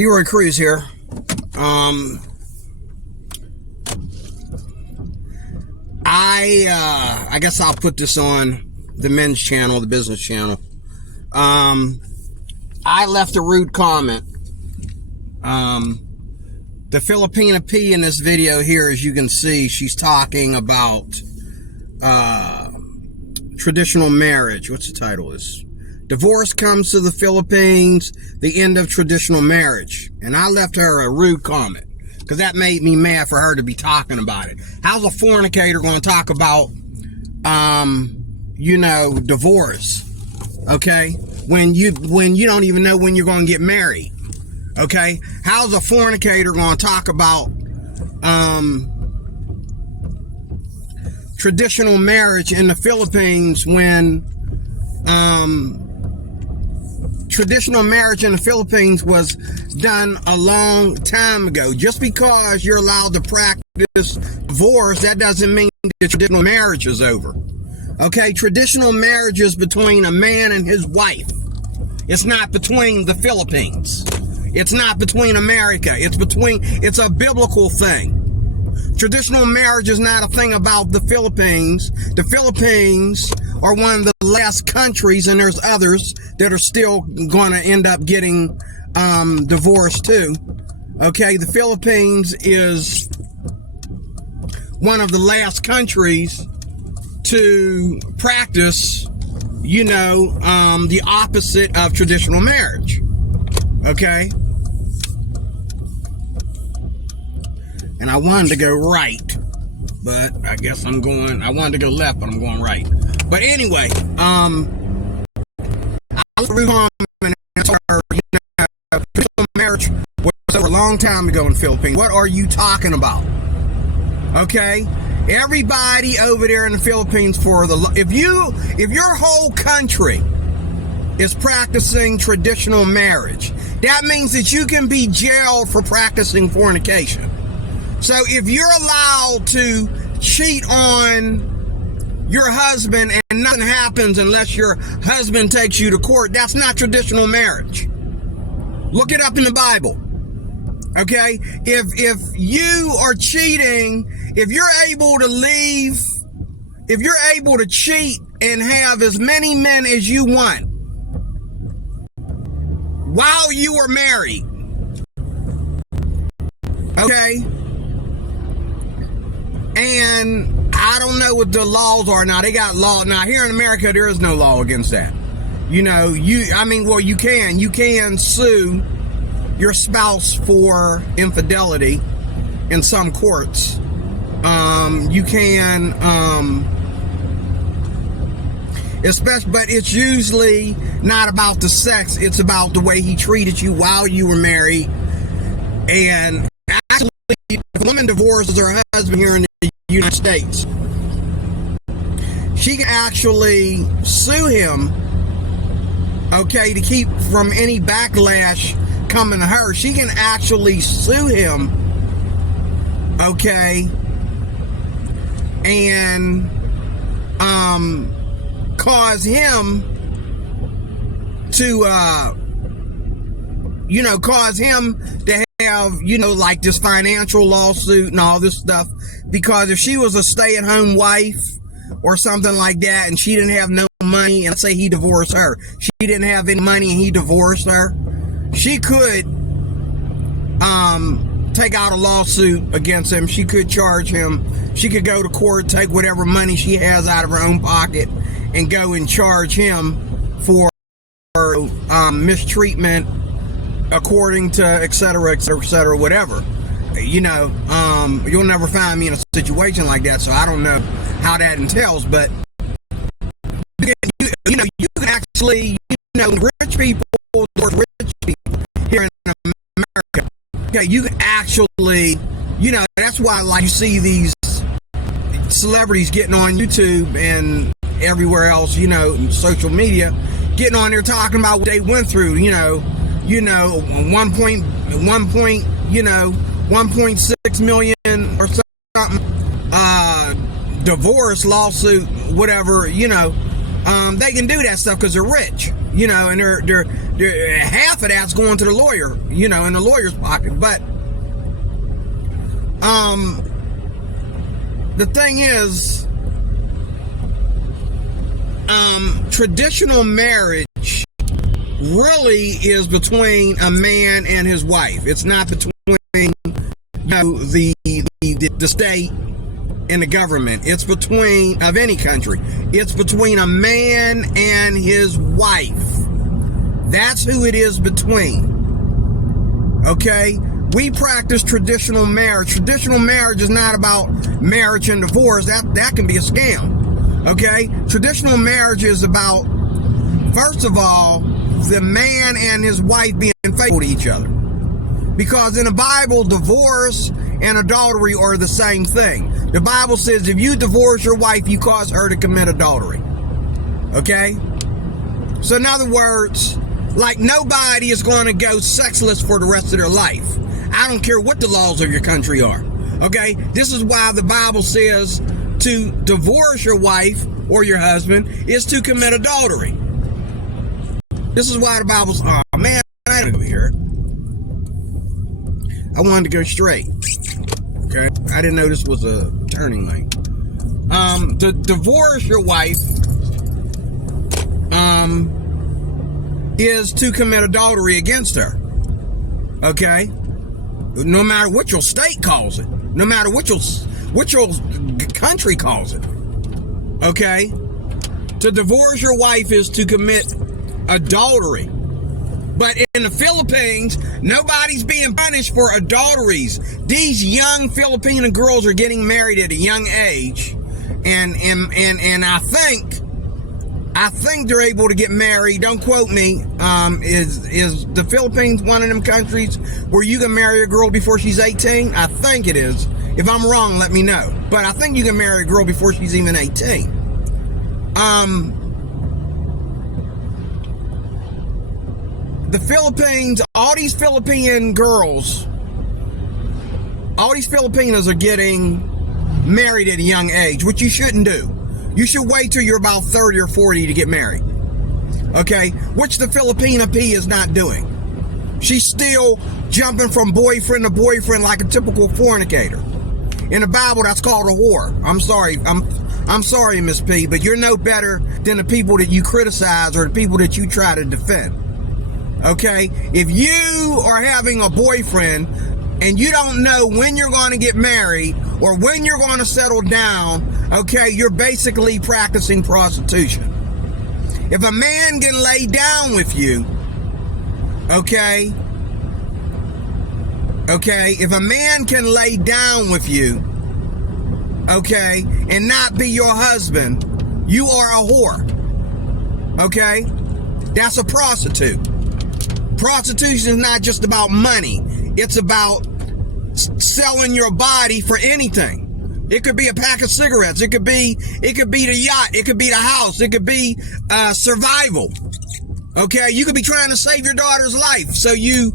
D-Roy Cruz here. I guess I'll put this on the men's channel, the business channel. I left a rude comment. The Filipina P in this video here, as you can see, she's talking about traditional marriage. What's the title? Is divorce comes to the Philippines, the end of traditional marriage. And I left her a rude comment because that made me mad for her to be talking about it. How's a fornicator going to talk about, divorce? Okay, when you don't even know when you're going to get married. Okay, how's a fornicator going to talk about traditional marriage in the Philippines when traditional marriage in the Philippines was done a long time ago? Just because you're allowed to practice divorce, that doesn't mean that traditional marriage is over. Okay, traditional marriage is between a man and his wife. It's not between the Philippines. It's not between America. It's a biblical thing. Traditional marriage is not a thing about the Philippines. The Philippines are one of the last countries, and there's others that are still going to end up getting divorced too. Okay, the Philippines is one of the last countries to practice, the opposite of traditional marriage. Okay? And I wanted to go right, but I guess I wanted to go left, but I'm going right. But anyway, I was traditional marriage was over a long time ago in the Philippines. What are you talking about? Okay? Everybody over there in the Philippines if your whole country is practicing traditional marriage, that means that you can be jailed for practicing fornication. So if you're allowed to cheat on your husband and nothing happens unless your husband takes you to court, that's not traditional marriage. Look it up in the Bible. Okay? If you are cheating, if you're able to leave, if you're able to cheat and have as many men as you want while you are married, okay? And I don't know what the laws are now. They got law now here in America. There is no law against that. You can sue your spouse for infidelity in some courts. You can, but it's usually not about the sex. It's about the way he treated you while you were married. And actually, if a woman divorces her husband here in the United States, she can actually sue him, okay, to keep from any backlash coming to her. She can actually sue him, okay, and cause him to have, like this financial lawsuit and all this stuff. Because if she was a stay-at-home wife or something like that and she didn't have no money, and let's say he divorced her, she didn't have any money and he divorced her, she could take out a lawsuit against him. She could charge him. She could go to court, take whatever money she has out of her own pocket and go and charge him for mistreatment according to et cetera, whatever. You'll never find me in a situation like that, so I don't know how that entails, but you can actually, rich people here in America, okay, you can actually, that's why, like, you see these celebrities getting on YouTube and everywhere else, social media, getting on there talking about what they went through, 1.6 million or something, divorce lawsuit, whatever, they can do that stuff because they're rich. and they're half of that's going to the lawyer, in the lawyer's pocket. But the thing is, traditional marriage really is between a man and his wife. It's not between the state and the government. It's between, of any country, it's between a man and his wife. That's who it is between. Okay? We practice traditional marriage. Traditional marriage is not about marriage and divorce. That can be a scam. Okay? Traditional marriage is about, first of all, the man and his wife being faithful to each other. Because in the Bible, divorce and adultery are the same thing. The Bible says if you divorce your wife, you cause her to commit adultery. Okay? So in other words, like, nobody is going to go sexless for the rest of their life. I don't care what the laws of your country are. Okay? This is why the Bible says to divorce your wife or your husband is to commit adultery. This is why the Bible's, oh man, I don't go here. I wanted to go straight. Okay? I didn't know this was a turning lane. To divorce your wife is to commit adultery against her. Okay? No matter what your state calls it. No matter what your country calls it. Okay? To divorce your wife is to commit adultery. But in the Philippines, nobody's being punished for adulteries. These young Filipino girls are getting married at a young age, and I think they're able to get married. Don't quote me. Is the Philippines one of them countries where you can marry a girl before she's 18? I think it is. If I'm wrong, let me know. But I think you can marry a girl before she's even 18. The Philippines, all these Philippine girls, all these Filipinas are getting married at a young age, which you shouldn't do. You should wait till you're about 30 or 40 to get married. Okay? Which the Filipina P is not doing. She's still jumping from boyfriend to boyfriend like a typical fornicator. In the Bible, that's called a whore. I'm sorry, Miss P, but you're no better than the people that you criticize or the people that you try to defend. Okay? If you are having a boyfriend and you don't know when you're going to get married or when you're going to settle down, okay, you're basically practicing prostitution. If a man can lay down with you, okay, if a man can lay down with you, okay, and not be your husband, you are a whore. Okay? That's a prostitute. Prostitution is not just about money. It's about selling your body for anything. It could be a pack of cigarettes. It could be the yacht. It could be the house. It could be survival. Okay, you could be trying to save your daughter's life, so you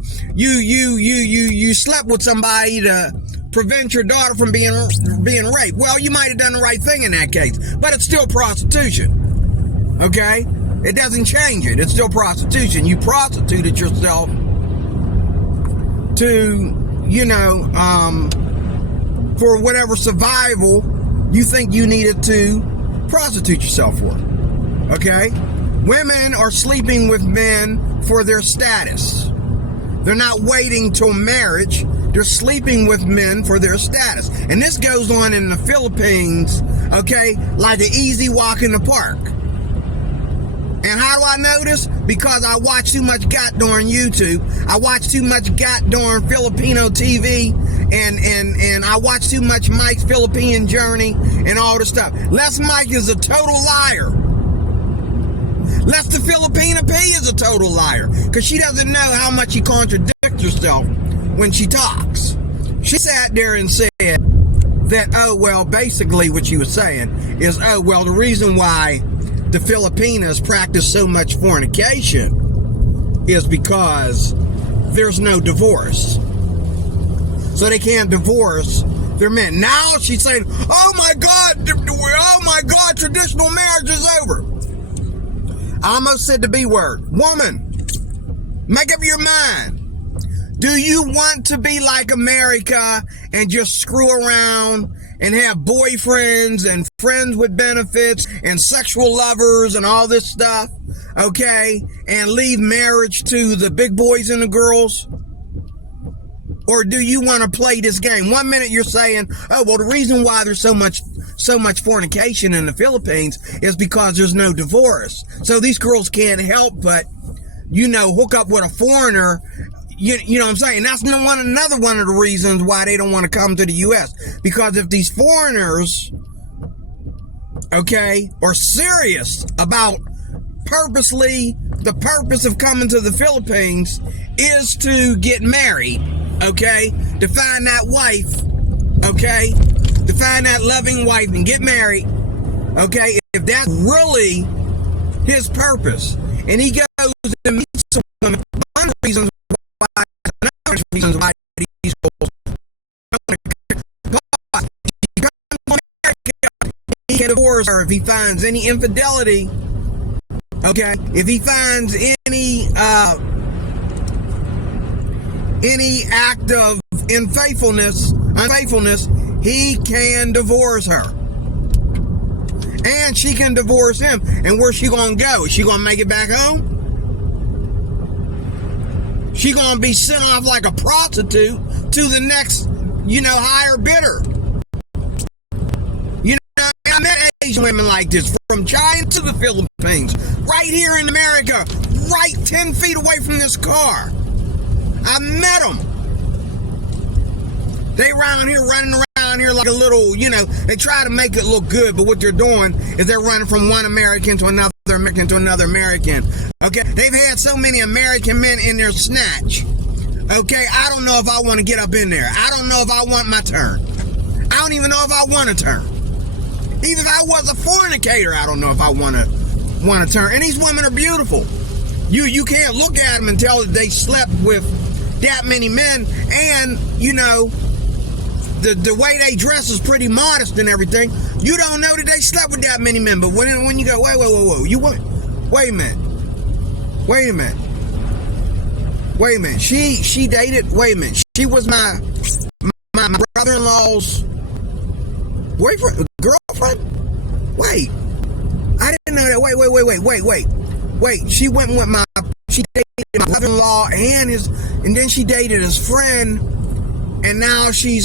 slept with somebody to prevent your daughter from being raped. Well, you might have done the right thing in that case, but it's still prostitution. Okay, it doesn't change it. It's still prostitution. You prostituted yourself to, for whatever survival you think you needed to prostitute yourself for. Okay? Women are sleeping with men for their status. They're not waiting till marriage. They're sleeping with men for their status. And this goes on in the Philippines, okay, like an easy walk in the park. And how do I know this? Because I watch too much darn YouTube. I watch too much darn Filipino TV, and I watch too much Mike's Philippine Journey and all this stuff. Les Mike is a total liar. Les the Filipina P is a total liar, because she doesn't know how much she contradicts herself when she talks. She sat there and said that, basically what she was saying is, the reason why the Filipinas practice so much fornication is because there's no divorce. So they can't divorce their men. Now she's saying, oh my God, traditional marriage is over. I almost said the B word. Woman, make up your mind. Do you want to be like America and just screw around and have boyfriends and friends with benefits and sexual lovers and all this stuff, okay, and leave marriage to the big boys and the girls? Or do you want to play this game? 1 minute you're saying, oh, well, the reason why there's so much fornication in the Philippines is because there's no divorce. So these girls can't help but, hook up with a foreigner. You know what I'm saying? That's another one of the reasons why they don't want to come to the U.S. Because if these foreigners, okay, are serious about the purpose of coming to the Philippines is to get married, okay, to find that wife, okay, to find that loving wife and get married, okay, if that's really his purpose, and he goes and meets some women, one of the reasons why these girls he can divorce her if he finds any infidelity, okay, if he finds any act of unfaithfulness, he can divorce her. And she can divorce him. And where's she gonna go? Is she gonna make it back home? She gonna be sent off like a prostitute to the next, higher bidder. I met Asian women like this from China to the Philippines, right here in America, right 10 feet away from this car. I met them. They running around here like a little, they try to make it look good, but what they're doing is they're running from one American to another American to another American. Okay, they've had so many American men in their snatch. Okay, I don't know if I want to get up in there. I don't know if I want my turn. I don't even know if I want a turn. Even if I was a fornicator, I don't know if I want a turn. And these women are beautiful. You can't look at them and tell that they slept with that many men, and the way they dress is pretty modest and everything. You don't know that they slept with that many men. But when you go, wait, wait a minute. She dated. Wait a minute. She was my brother-in-law's boyfriend, girlfriend. Wait, I didn't know that. Wait. She dated my brother-in-law and then she dated his friend, and now she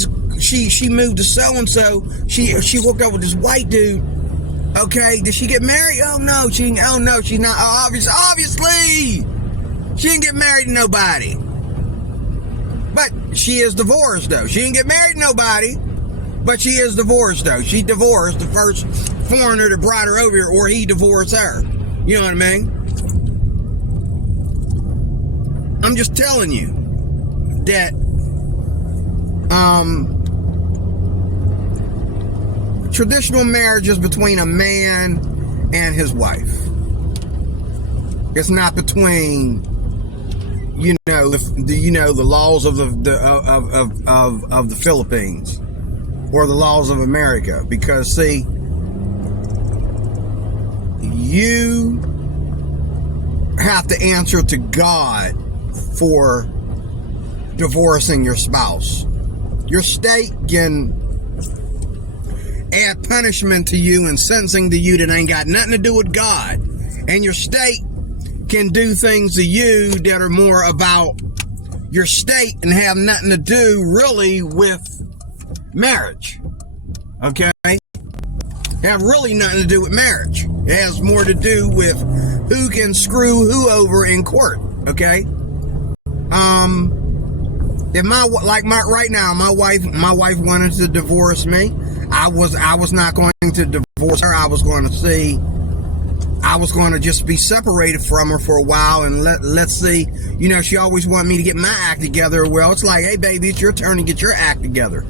moved to so-and-so. She hooked up with this white dude. Okay, did she get married? Oh no, she's not. Obviously, she didn't get married to nobody. But she is divorced though. She didn't get married to nobody, but she is divorced though. She divorced the first foreigner that brought her over here, or he divorced her. You know what I mean? I'm just telling you that traditional marriage is between a man and his wife. It's not between the laws of the Philippines or the laws of America, because see, you have to answer to God for divorcing your spouse. Your state can add punishment to you and sentencing to you that ain't got nothing to do with God. And your state can do things to you that are more about your state and have nothing to do really with marriage. Okay? Have really nothing to do with marriage. It has more to do with who can screw who over in court. Okay? If right now, my wife wanted to divorce me. I was not going to divorce her. I was going to just be separated from her for a while and let's see. She always wanted me to get my act together. Well, it's like, hey baby, it's your turn to get your act together.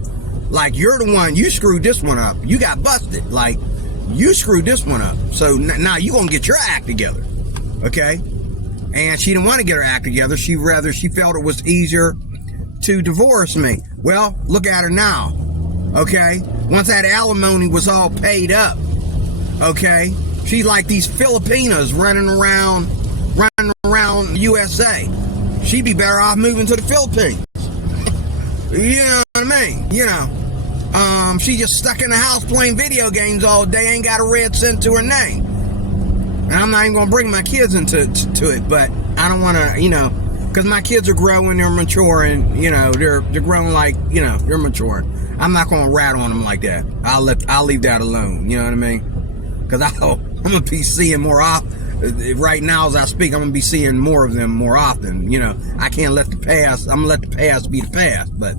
Like, you're the one, you screwed this one up. You got busted. Like, you screwed this one up. So now you gonna get your act together. Okay? And she didn't want to get her act together. She felt it was easier to divorce me. Well, look at her now. Okay? Once that alimony was all paid up, okay, She's like these Filipinos running around USA. She'd be better off moving to the Philippines. You know what I mean? You know, she just stuck in the house playing video games all day, ain't got a red cent to her name. And I'm not even gonna bring my kids into it, but I don't want to, you know, because my kids are growing, they're maturing, you know, they're growing like, you know, they're maturing. I'm not gonna rat on them like that. I'll leave that alone. You know what I mean? Because I'm gonna be seeing more often. Right now, as I speak, I'm gonna be seeing more of them more often. You know, I can't let the past. I'm gonna let the past be the past. But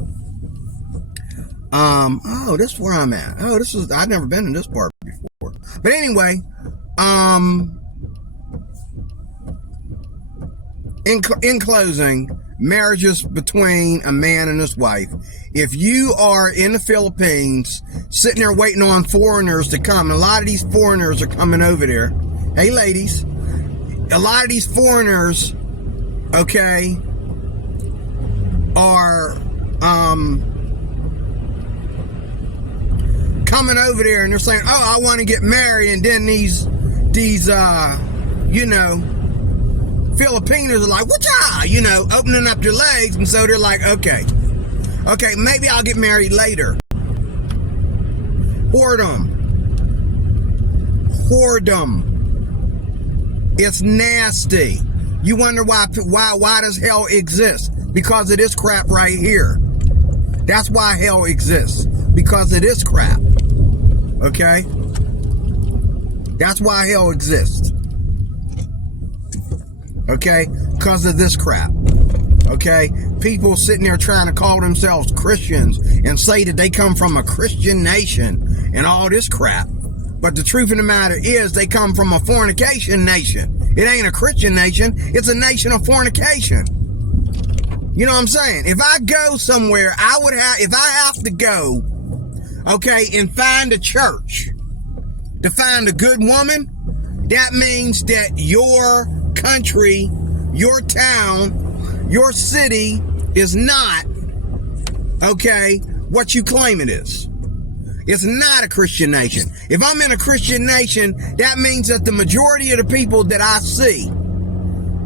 oh, this is where I'm at. Oh, I've never been in this part before. But anyway, in closing, marriages between a man and his wife. If you are in the Philippines, sitting there waiting on foreigners to come, and a lot of these foreigners are coming over there. Hey, ladies. A lot of these foreigners, okay, are coming over there and they're saying, oh, I want to get married, and then these you know, Filipinos are like, whatcha, you know, opening up their legs, and so they're like, okay, maybe I'll get married later. Whoredom. It's nasty. You wonder why does hell exist? Because of this crap right here. That's why hell exists. Because of this crap. Okay? That's why hell exists. Okay? Because of this crap. Okay? People sitting there trying to call themselves Christians and say that they come from a Christian nation and all this crap. But the truth of the matter is they come from a fornication nation. It ain't a Christian nation. It's a nation of fornication. You know what I'm saying? If I go somewhere, if I have to go, okay, and find a church to find a good woman, that means that your country, your town, your city is not, okay, what you claim it is. It's not a Christian nation. If I'm in a Christian nation, that means that the majority of the people that I see,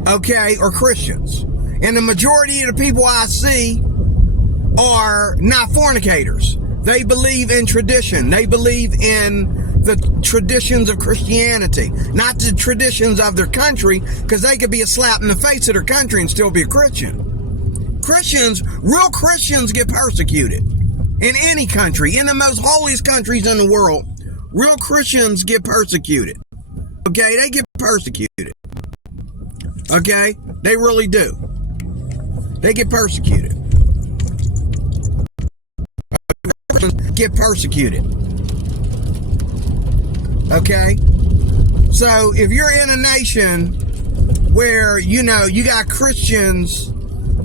okay, are Christians. And the majority of the people I see are not fornicators. They believe in tradition. They believe in the traditions of Christianity, not the traditions of their country, because they could be a slap in the face of their country and still be a Christian. Real Christians get persecuted. In any country, in the most holiest countries in the world, real Christians get persecuted. Okay, they get persecuted. Okay, they really do. They get persecuted. Get persecuted. Okay, so if you're in a nation where, you know, you got Christians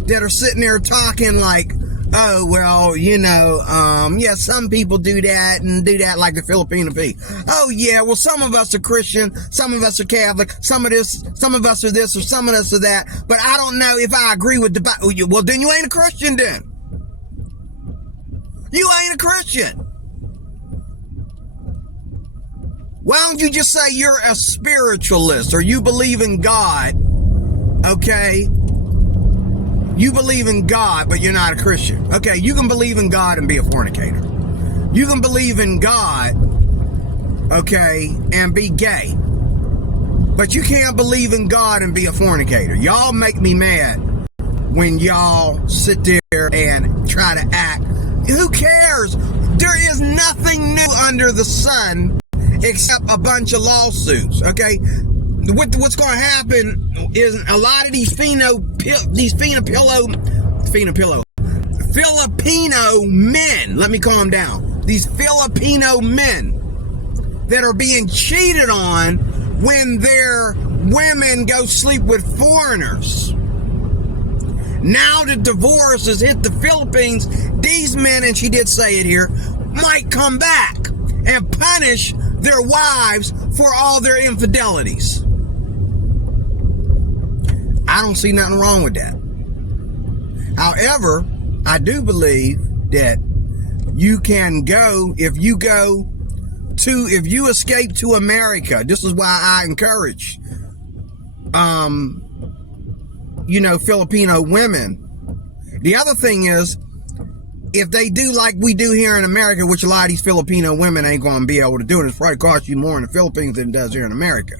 that are sitting there talking like, oh, well, you know, yeah, some people do that and do that like the Filipino people. Oh, yeah, well, some of us are Christian, some of us are Catholic, some of us are this, or some of us are that, but I don't know if I agree with the Bible. Well, then you ain't a Christian then. You ain't a Christian. Why don't you just say you're a spiritualist, or you believe in God, okay? You believe in God, but you're not a Christian. Okay, you can believe in God and be a fornicator. You can believe in God, okay, and be gay. But you can't believe in God and be a fornicator. Y'all make me mad when y'all sit there and try to act. Who cares? There is nothing new under the sun except a bunch of lawsuits, okay? What's going to happen is a lot of these Filipino men, let me calm down, these Filipino men that are being cheated on when their women go sleep with foreigners. Now that divorce has hit the Philippines, these men, and she did say it here, might come back and punish their wives for all their infidelities. I don't see nothing wrong with that. However, I do believe that you can go, if you go if you escape to America, this is why I encourage, Filipino women. The other thing is, if they do like we do here in America, which a lot of these Filipino women ain't going to be able to do, and it's probably cost you more in the Philippines than it does here in America.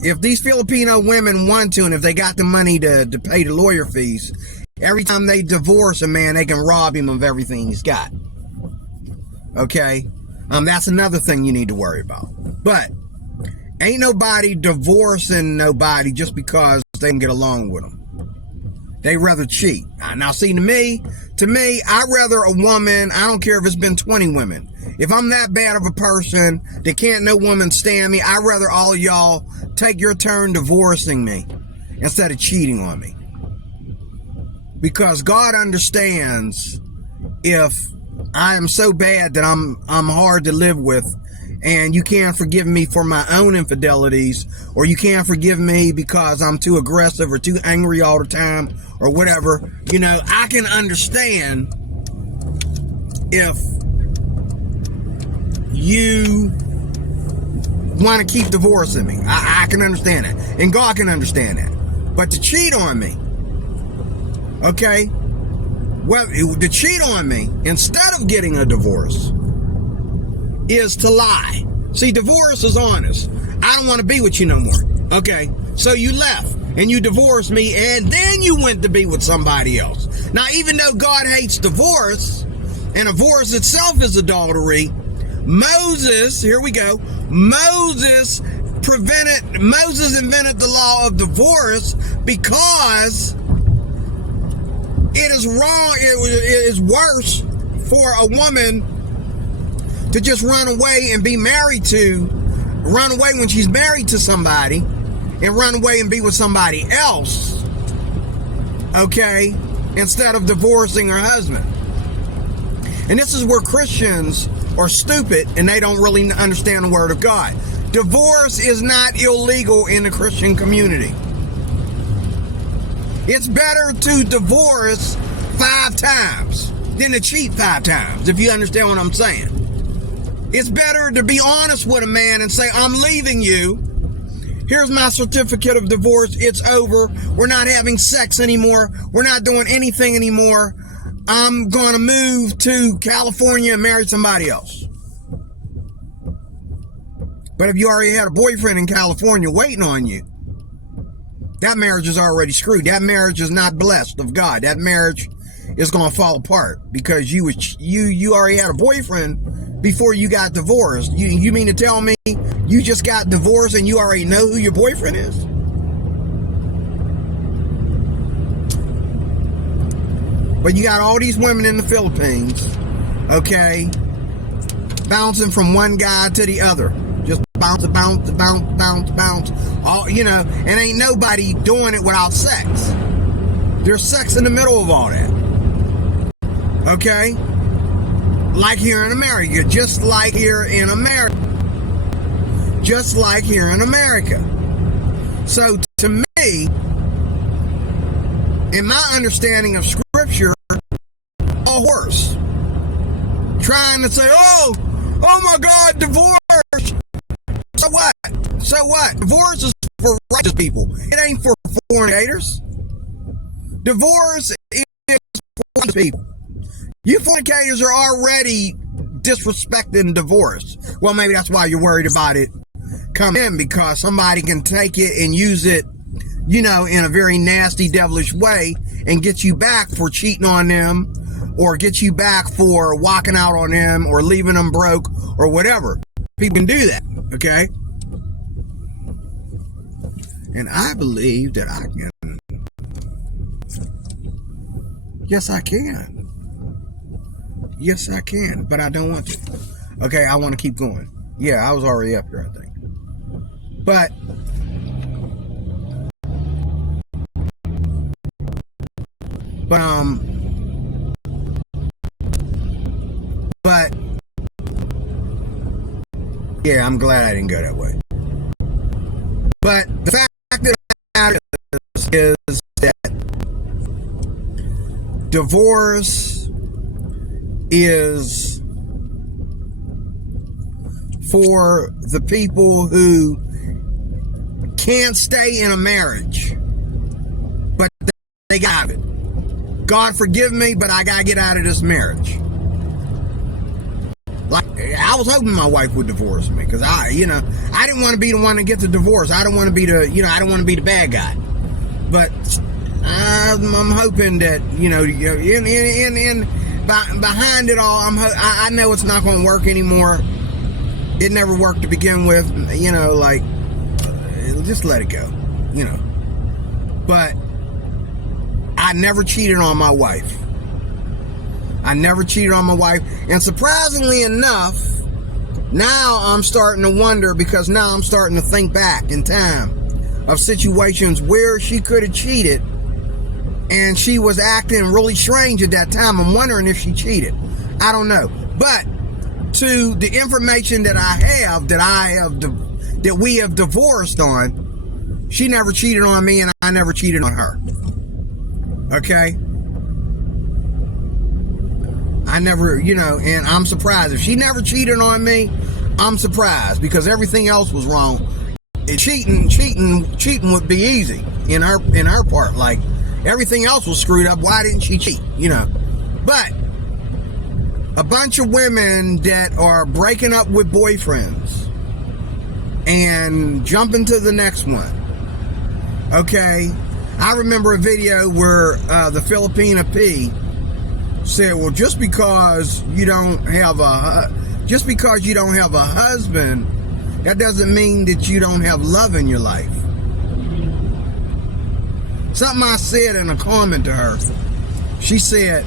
If these Filipino women want to, and if they got the money to pay the lawyer fees, every time they divorce a man, they can rob him of everything he's got. Okay? That's another thing you need to worry about. But ain't nobody divorcing nobody just because they can get along with them. They rather cheat. Now, see, to me, I'd rather a woman, I don't care if it's been 20 women. If I'm that bad of a person that can't no woman stand me, I'd rather all of y'all take your turn divorcing me instead of cheating on me. Because God understands if I am so bad that I'm hard to live with, and you can't forgive me for my own infidelities, or you can't forgive me because I'm too aggressive or too angry all the time or whatever. I can understand if you want to keep divorcing me. I can understand that, and God can understand that. But to cheat on me, okay? Well, to cheat on me instead of getting a divorce is to lie. See, divorce is honest. I don't want to be with you no more. Okay, so you left and you divorced me, and then you went to be with somebody else. Now, even though God hates divorce, and divorce itself is adultery, Moses invented the law of divorce because it is wrong. It is worse for a woman to just run away and run away when she's married to somebody and run away and be with somebody else, okay, instead of divorcing her husband. And this is where Christians are stupid and they don't really understand the Word of God. Divorce is not illegal in the Christian community. It's better to divorce 5 times than to cheat 5 times, if you understand what I'm saying. It's better to be honest with a man and say, I'm leaving you. Here's my certificate of divorce. It's over. We're not having sex anymore. We're not doing anything anymore. I'm going to move to California and marry somebody else. But if you already had a boyfriend in California waiting on you, that marriage is already screwed. That marriage is not blessed of God. That marriage is going to fall apart because you already had a boyfriend before you got divorced. You mean to tell me you just got divorced and you already know who your boyfriend is? But you got all these women in the Philippines, okay, bouncing from one guy to the other. Just bounce. All, and ain't nobody doing it without sex. There's sex in the middle of all that. Okay? Like here in America. Just like here in America. So to me, in my understanding of Scripture, all worse. Trying to say, oh my God, divorce. So what? Divorce is for righteous people. It ain't for fornicators. Divorce is for righteous people. You fornicators are already disrespecting divorce. Well, maybe that's why you're worried about it coming in, because somebody can take it and use it, in a very nasty, devilish way and get you back for cheating on them, or get you back for walking out on them or leaving them broke or whatever. People can do that, okay? And I believe that I can. Yes, I can. Yes, I can, but I don't want to. Okay, I want to keep going. Yeah, I was already up here, I think. But yeah, I'm glad I didn't go that way. But the fact that I is that divorce is for the people who can't stay in a marriage, but they got it. God forgive me, but I gotta get out of this marriage. Like, I was hoping my wife would divorce me, because I didn't want to be the one to get the divorce. I don't want to be the, I don't want to be the bad guy. But I'm hoping that, behind it all, I know it's not going to work anymore. It never worked to begin with, just let it go, But I never cheated on my wife. I never cheated on my wife. And surprisingly enough, now I'm starting to wonder, because now I'm starting to think back in time of situations where she could have cheated and she was acting really strange at that time. I'm wondering if she cheated. I don't know. But to the information that that we have divorced on, she never cheated on me and I never cheated on her. Okay? I never, and I'm surprised. If she never cheated on me, I'm surprised, because everything else was wrong. And cheating would be easy in her part. Like, everything else was screwed up. Why didn't she cheat? But a bunch of women that are breaking up with boyfriends and jumping to the next one. Okay, I remember a video where the Filipina P said, well, just because you don't have a husband, that doesn't mean that you don't have love in your life. Something I said in a comment to her. She said,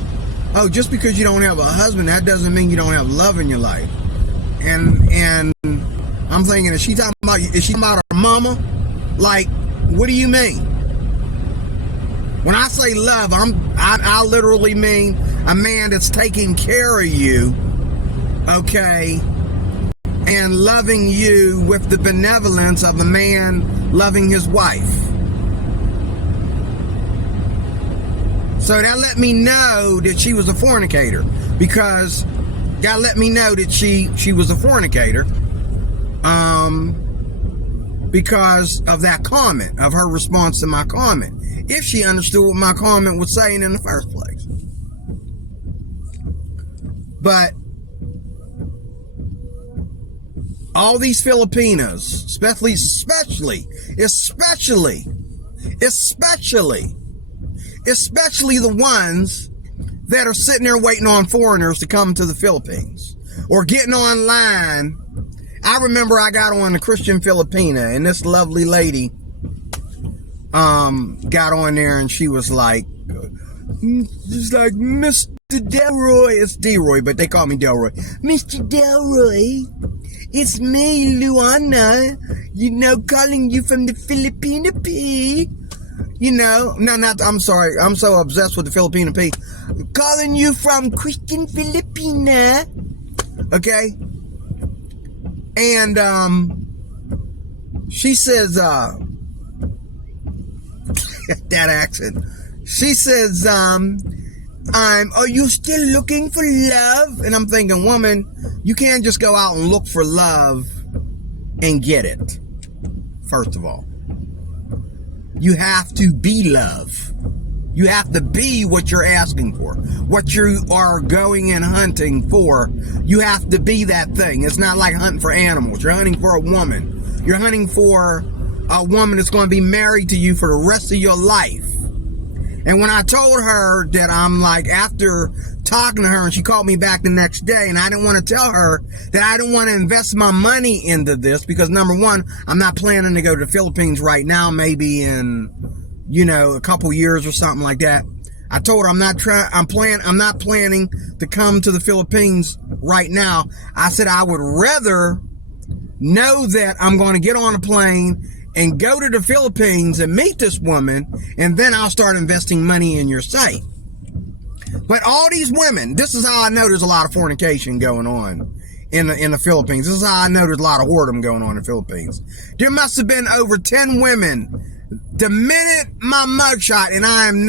oh, just because you don't have a husband, that doesn't mean you don't have love in your life. And I'm thinking, is she talking about her mama? Like, what do you mean? When I say love, I literally mean a man that's taking care of you, okay, and loving you with the benevolence of a man loving his wife. So that let me know that she was a fornicator, because God let me know that she was a fornicator, because of that comment, of her response to my comment. If she understood what my comment was saying in the first place. But all these Filipinas, especially the ones that are sitting there waiting on foreigners to come to the Philippines, or getting online. I remember I got on the Christian Filipina, and this lovely lady got on there, and she was like, just like, Mr. Delroy. It's Delroy, but they call me Delroy. Mr. Delroy, it's me, Luana, calling you from the Filipina P. I'm sorry, I'm so obsessed with the Filipina P. Calling you from Christian Filipina. Okay? And, she says, that accent. She says, are you still looking for love? And I'm thinking, woman, you can't just go out and look for love and get it. First of all, you have to be love. You have to be what you're asking for, what you are going and hunting for. You have to be that thing. It's not like hunting for animals. You're hunting for a woman. You're hunting for a woman that's going to be married to you for the rest of your life. And when I told her that, I'm like, after talking to her, and she called me back the next day, and I didn't want to tell her that I didn't want to invest my money into this, because number one, I'm not planning to go to the Philippines right now, maybe in, a couple years or something like that. I told her I'm not planning to come to the Philippines right now. I said I would rather know that I'm going to get on a plane and go to the Philippines and meet this woman, and then I'll start investing money in your site. But all these women, this is how I know there's a lot of fornication going on in the Philippines. This is how I know there's a lot of whoredom going on in the Philippines. There must have been over 10 women the minute my mugshot, and I am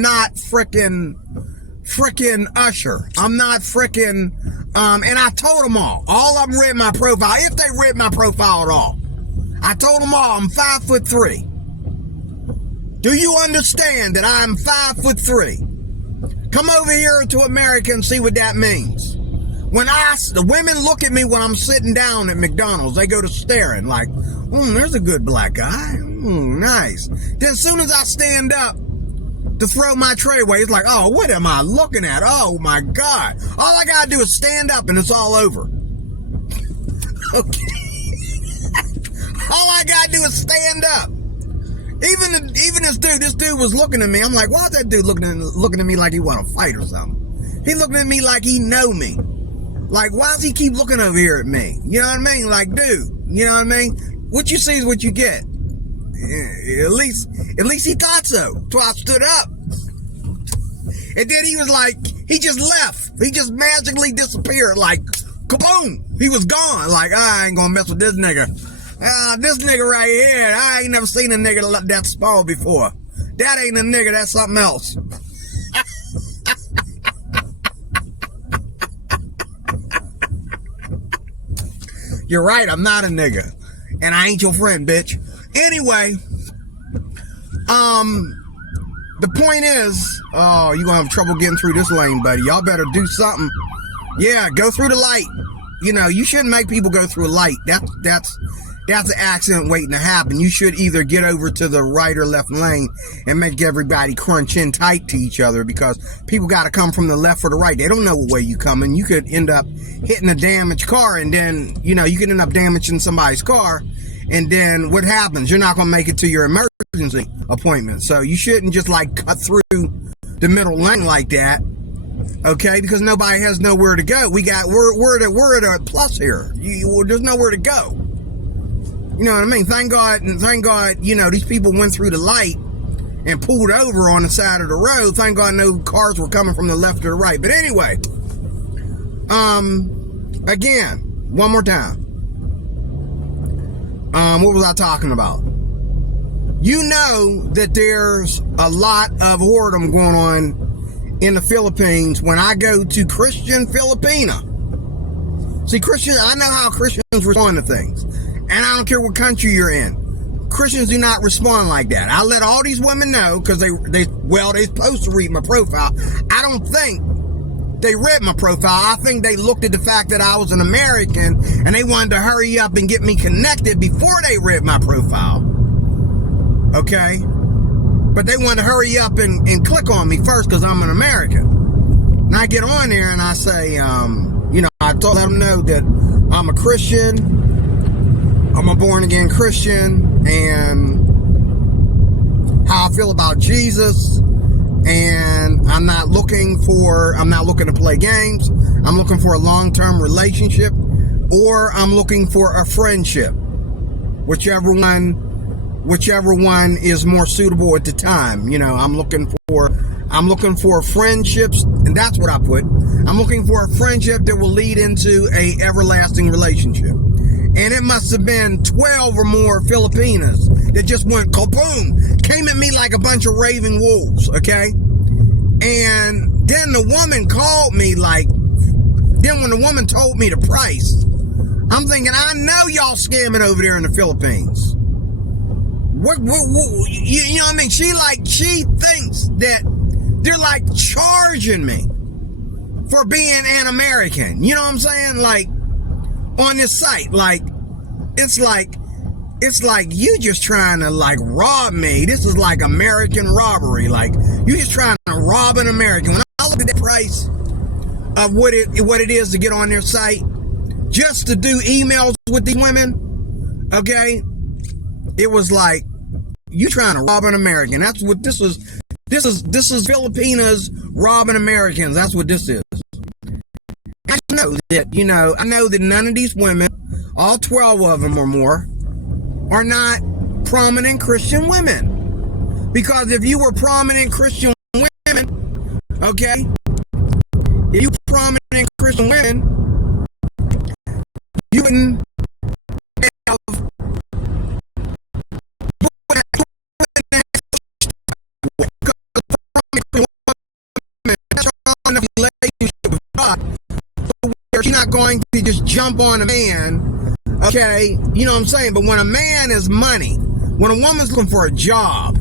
not frickin' Usher. I'm not frickin' And I told them all of them read my profile, if they read my profile at all. I told them all, I'm 5'3". Do you understand that I'm 5'3"? Come over here to America and see what that means. When the women look at me when I'm sitting down at McDonald's, they go to staring like, there's a good black guy. Nice. Then as soon as I stand up to throw my tray away, it's like, oh, what am I looking at? Oh my God. All I gotta do is stand up and it's all over. Okay. All I gotta do is stand up. Even this dude was looking at me. I'm like, why's that dude looking at me like he want to fight or something? He looking at me like he know me. Like, why does he keep looking over here at me? You know what I mean? Like, dude, you know what I mean? What you see is what you get. At least he thought so. So I stood up. And then he was like, he just left. He just magically disappeared. Like, kaboom! He was gone. Like, I ain't gonna mess with this nigga. This nigga right here, I ain't never seen a nigga that small before. That ain't a nigga, that's something else. You're right, I'm not a nigga. And I ain't your friend, bitch. Anyway, the point is, you gonna have trouble getting through this lane, buddy. Y'all better do something. Yeah, go through the light. You know, you shouldn't make people go through a light. That's an accident waiting to happen. You should either get over to the right or left lane and make everybody crunch in tight to each other, because people got to come from the left or the right. They don't know what way you coming. You could end up hitting a damaged car, and then, you know, you could end up damaging somebody's car. And then what happens? You're not going to make it to your emergency appointment. So you shouldn't just like cut through the middle lane like that. Okay, because nobody has nowhere to go. We're at a plus here. There's nowhere to go. You know what I mean? Thank God, you know, these people went through the light and pulled over on the side of the road. Thank God no cars were coming from the left or the right. But anyway, again, one more time. What was I talking about? You know that there's a lot of whoredom going on in the Philippines when I go to Christian Filipina. See, I know how Christians respond to things. And I don't care what country you're in. Christians do not respond like that. I let all these women know, because they're supposed to read my profile. I don't think they read my profile. I think they looked at the fact that I was an American and they wanted to hurry up and get me connected before they read my profile. Okay? But they wanted to hurry up and click on me first because I'm an American. And I get on there and I say, you know, I let them know that I'm a Christian. I'm a born-again Christian, and how I feel about Jesus, and I'm not looking to play games. I'm looking for a long-term relationship, or I'm looking for a friendship, whichever one is more suitable at the time. You know, I'm looking for friendships, and that's what I put. I'm looking for a friendship that will lead into a everlasting relationship. And it must have been 12 or more Filipinas that just went kaboom, came at me like a bunch of raving wolves, okay? And then the woman called me then when the woman told me the price, I'm thinking, I know y'all scamming over there in the Philippines. What you know what I mean? She thinks that they're like charging me for being an American. You know what I'm saying? Like, on this site, it's like you just trying to like rob me. This is like American robbery. Like, you just trying to rob an American. When I look at the price of what it is to get on their site, just to do emails with these women, okay, it was like you trying to rob an American. That's what this is. This is Filipinas robbing Americans. That's what this is. I know that none of these women, all 12 of them or more, are not prominent Christian women. Because if you were prominent Christian women, okay, if you were prominent Christian women, you wouldn't have relationship with God. She's going to just jump on a man, okay? You know what I'm saying? But when a man is money, when a woman's looking for a job,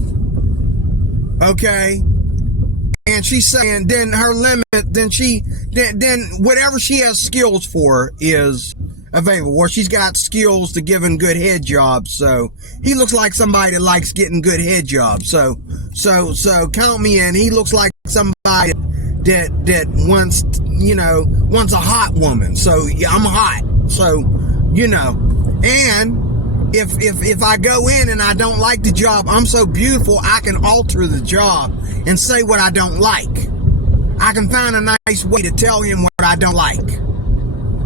okay, and she's saying then her limit, then whatever she has skills for is available, or she's got skills to giving good head jobs. So he looks like somebody that likes getting good head jobs. So count me in. He looks like somebody that wants a hot woman. So yeah, I'm hot. So and if I go in and I don't like the job, I'm so beautiful I can alter the job and say what I don't like. I can find a nice way to tell him what I don't like.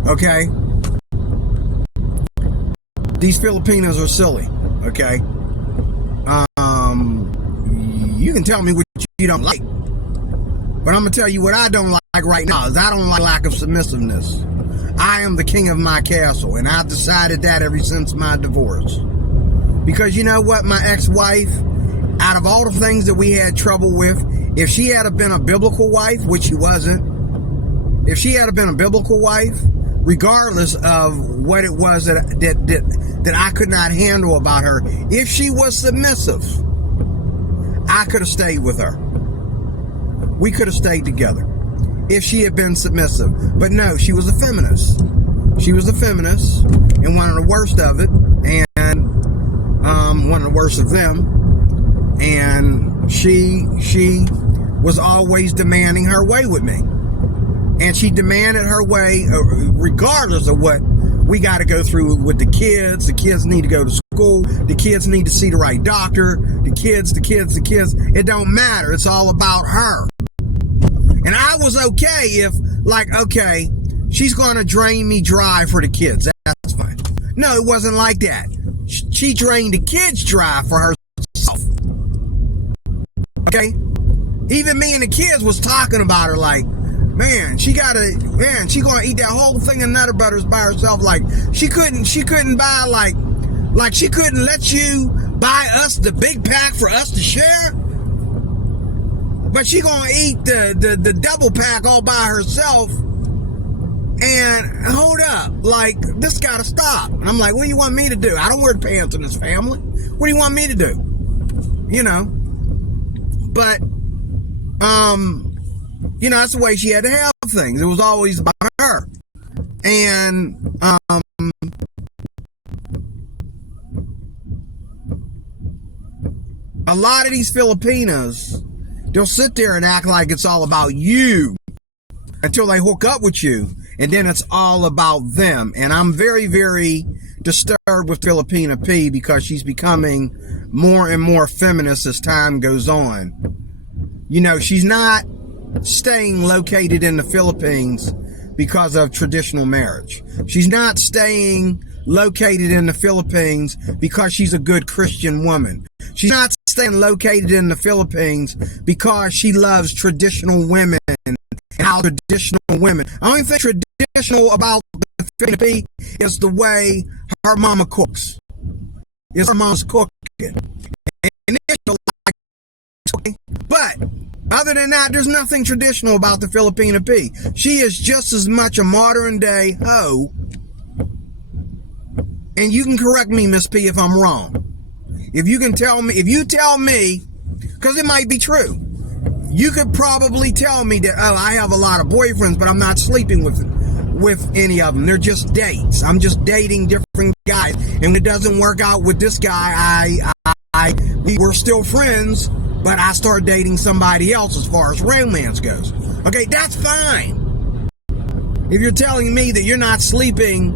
Okay? These Filipinos are silly. Okay? You can tell me what you don't like. But I'm going to tell you what I don't like right now is I don't like lack of submissiveness. I am the king of my castle, and I've decided that ever since my divorce. Because you know what, my ex-wife, out of all the things that we had trouble with, if she had been a biblical wife, which she wasn't, if she had been a biblical wife, regardless of what it was that I could not handle about her, if she was submissive, I could have stayed with her. We could have stayed together if she had been submissive. But no, she was a feminist. She was a feminist, and one of the worst of it, and one of the worst of them. And she was always demanding her way with me. And she demanded her way regardless of what we got to go through with the kids. The kids need to go to school. The kids need to see the right doctor. The kids. It don't matter. It's all about her. And I was okay if, okay, she's going to drain me dry for the kids. That's fine. No, it wasn't like that. She drained the kids dry for herself. Okay? Even me and the kids was talking about her like, man, she going to eat that whole thing of Nutter Butters by herself. Like, she couldn't buy, like she couldn't let you buy us the big pack for us to share. But she gonna eat the double pack all by herself. And hold up, like, this gotta stop. And I'm like, what do you want me to do? I don't wear pants in this family. What do you want me to do? But that's the way she had to have things. It was always about her. And a lot of these Filipinos, they'll sit there and act like it's all about you until they hook up with you, and then it's all about them. And I'm very, very disturbed with Filipina P because she's becoming more and more feminist as time goes on. She's not staying located in the Philippines because of traditional marriage. She's not staying located in the Philippines because she's a good Christian woman. She's not staying located in the Philippines because she loves traditional women and how traditional women. I don't think traditional about the Philippines is the way her mama cooks. It's her mama's cooking. And but other than that, there's nothing traditional about the Filipina P. She is just as much a modern day hoe. And you can correct me, Miss P, if I'm wrong. If you tell me, because it might be true, you could probably tell me that, I have a lot of boyfriends, but I'm not sleeping with any of them. They're just dates. I'm just dating different guys. And when it doesn't work out with this guy, we're still friends, but I start dating somebody else as far as romance goes. Okay, that's fine. If you're telling me that you're not sleeping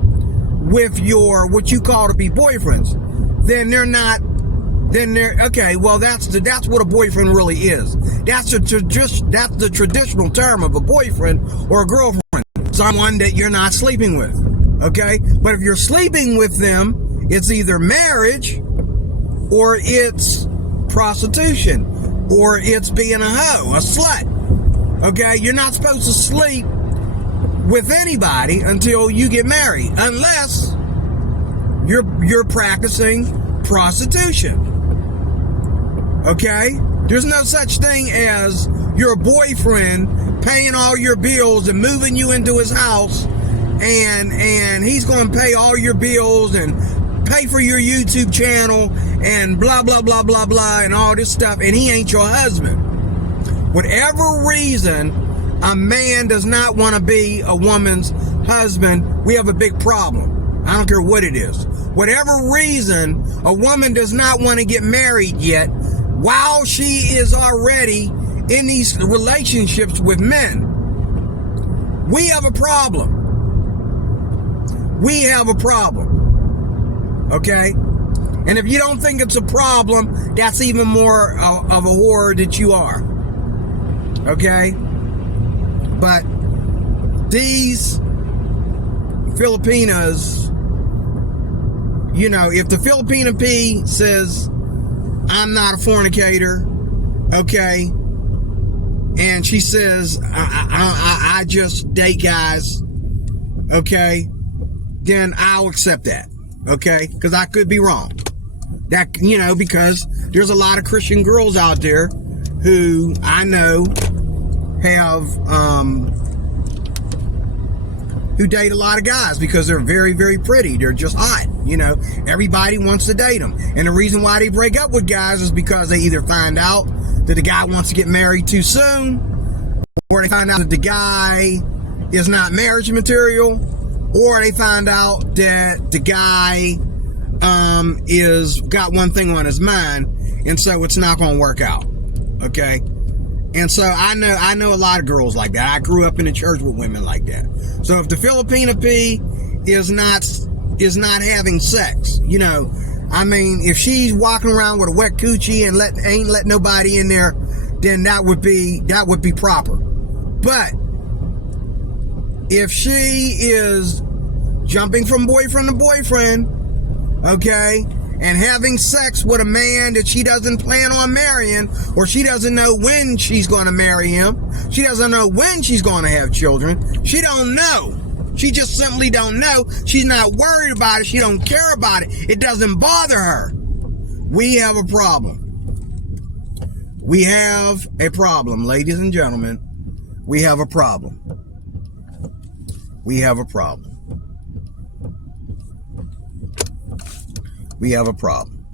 with your, what you call to be boyfriends, then okay, well, that's what a boyfriend really is. That's the traditional term of a boyfriend or a girlfriend. Someone that you're not sleeping with. Okay? But if you're sleeping with them, it's either marriage or it's prostitution or it's being a hoe, a slut. Okay? You're not supposed to sleep with anybody until you get married, unless you're practicing prostitution. Okay? There's no such thing as your boyfriend paying all your bills and moving you into his house and he's going to pay all your bills and pay for your YouTube channel and blah, blah, blah, blah, blah, and all this stuff, and he ain't your husband. Whatever reason a man does not want to be a woman's husband, we have a big problem. I don't care what it is. Whatever reason a woman does not want to get married yet, while she is already in these relationships with men, we have a problem. We have a problem. Okay? And if you don't think it's a problem, that's even more of a whore that you are. Okay? But these Filipinas, you know, if the Filipina P says, I'm not a fornicator, okay, and she says, I just date guys, okay, then I'll accept that, okay, because I could be wrong. That, you know, because there's a lot of Christian girls out there who I know have, who date a lot of guys because they're very, very pretty. They're just hot. You know, everybody wants to date them. And the reason why they break up with guys is because they either find out that the guy wants to get married too soon, or they find out that the guy is not marriage material, or they find out that the guy is got one thing on his mind, and so it's not going to work out. Okay? And so I know a lot of girls like that. I grew up in the church with women like that. So if the Filipina P is not having sex, you know, I mean, if she's walking around with a wet coochie and ain't let nobody in there, then that would be proper. But if she is jumping from boyfriend to boyfriend, okay, and having sex with a man that she doesn't plan on marrying, or she doesn't know when she's going to marry him, she doesn't know when she's going to have children, she don't know. She just simply don't know. She's not worried about it. She don't care about it. It doesn't bother her. We have a problem. We have a problem, ladies and gentlemen. We have a problem. We have a problem. We have a problem.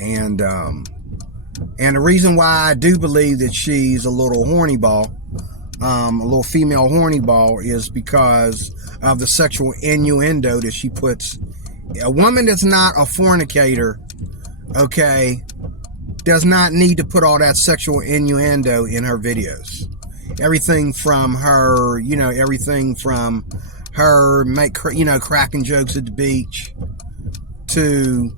And the reason why I do believe that she's a little horny ball, a little female horny ball, is because of the sexual innuendo that she puts. A woman that's not a fornicator, okay, does not need to put all that sexual innuendo in her videos. Everything from her, you know, cracking jokes at the beach, to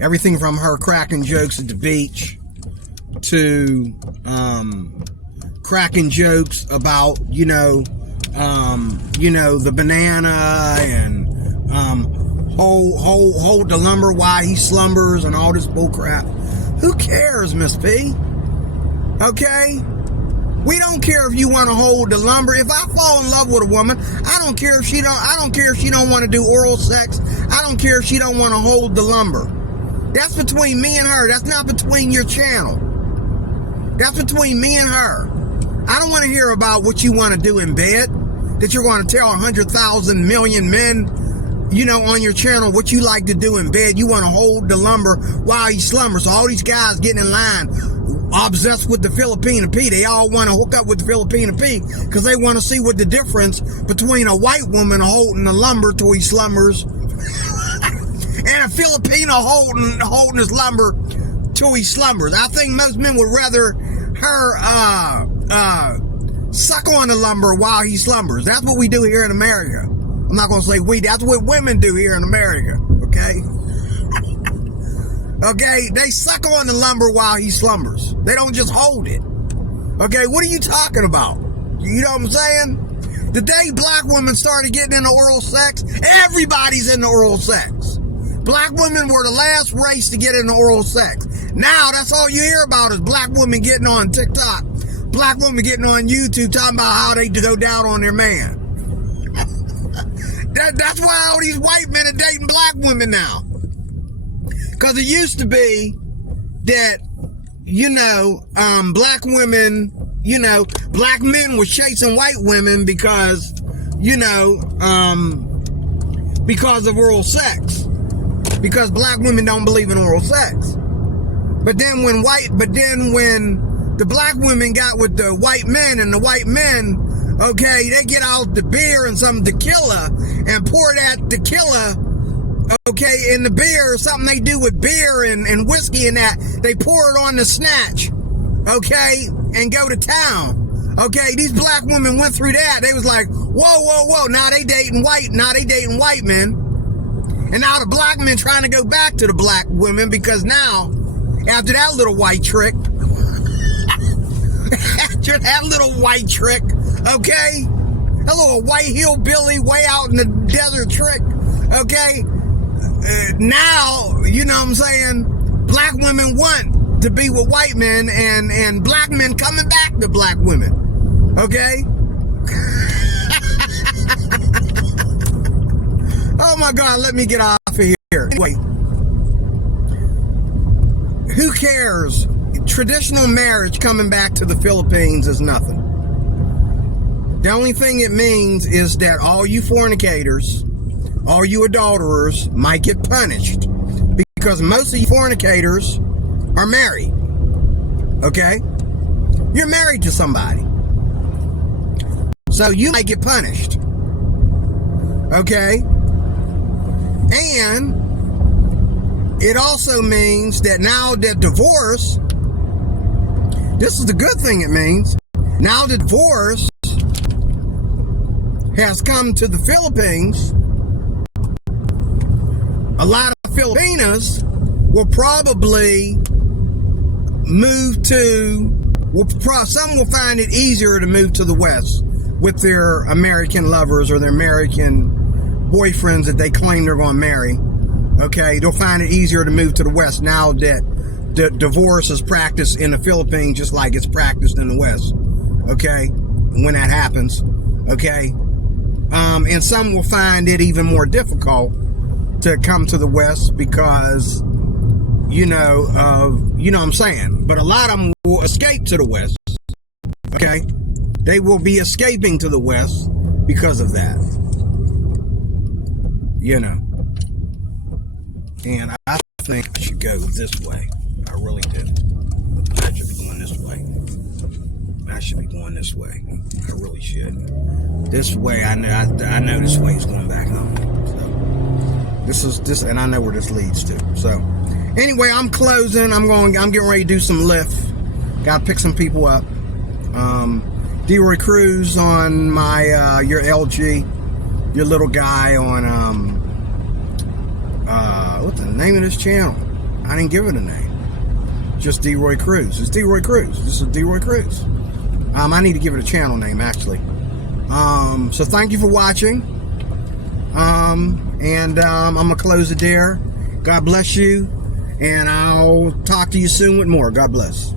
everything from her cracking jokes at the beach to cracking jokes about the banana and hold the lumber while he slumbers and all this bull crap. Who cares, Miss P? Okay? We don't care if you want to hold the lumber. If I fall in love with a woman, I don't care if she don't want to do oral sex. I don't care if she don't want to hold the lumber. That's between me and her. That's not between your channel. That's between me and her. I don't want to hear about what you want to do in bed, that you're going to tell 100,000 million men, on your channel what you like to do in bed. You want to hold the lumber while he slumbers. So all these guys getting in line, obsessed with the Filipina P. They all want to hook up with the Filipina P because they want to see what the difference between a white woman holding the lumber till he slumbers and a Filipino holding his lumber till he slumbers. I think most men would rather her suck on the lumber while he slumbers. That's what we do here in America. I'm not going to say we. That's what women do here in America. Okay? Okay? They suck on the lumber while he slumbers. They don't just hold it. Okay? What are you talking about? You know what I'm saying? The day black women started getting into oral sex, everybody's into oral sex. Black women were the last race to get into oral sex. Now, that's all you hear about is black women getting on TikTok. Black women getting on YouTube talking about how they go down on their man. That's why all these white men are dating black women now. Because it used to be that, black women black men were chasing white women because, because of oral sex. Because black women don't believe in oral sex. But then when the black women got with the white men, and the white men, okay, they get out the beer and some tequila and pour that tequila, okay, in the beer, something they do with beer and whiskey and that, they pour it on the snatch, okay, and go to town. Okay, these black women went through that. They was like, whoa, now they dating white men. And now the black men trying to go back to the black women because now, after that little white trick, okay, that little white hillbilly way out in the desert trick, okay, now, you know what I'm saying, black women want to be with white men, and black men coming back to black women, okay? Oh my God, let me get off of here. Anyway, who cares? Traditional marriage coming back to the Philippines is nothing. The only thing it means is that all you fornicators, all you adulterers might get punished, because most of you fornicators are married. Okay? You're married to somebody. So you might get punished. Okay? And it also means that now that divorce, this is the good thing it means, now that divorce has come to the Philippines, a lot of Filipinas will probably move to, some will find it easier to move to the West with their American lovers or their American boyfriends that they claim they're going to marry. Okay, they'll find it easier to move to the West now that the divorce is practiced in the Philippines just like it's practiced in the West. Okay, when that happens. Okay, and some will find it even more difficult to come to the West because, you know what I'm saying. But a lot of them will escape to the West. Okay, they will be escaping to the West because of that. And I think I should go this way. I really do. I should be going this way. I really should. This way, I know this way is going back home. So this, and I know where this leads to. So anyway, I'm closing. I'm getting ready to do some lift. Got to pick some people up. D-Roy Cruz on my your LG, your little guy on what's the name of this channel? I didn't give it a name. Just D-Roy Cruz. It's D-Roy Cruz. This is D-Roy Cruz. I need to give it a channel name actually. So thank you for watching. And I'm gonna close it there. God bless you, and I'll talk to you soon with more. God bless.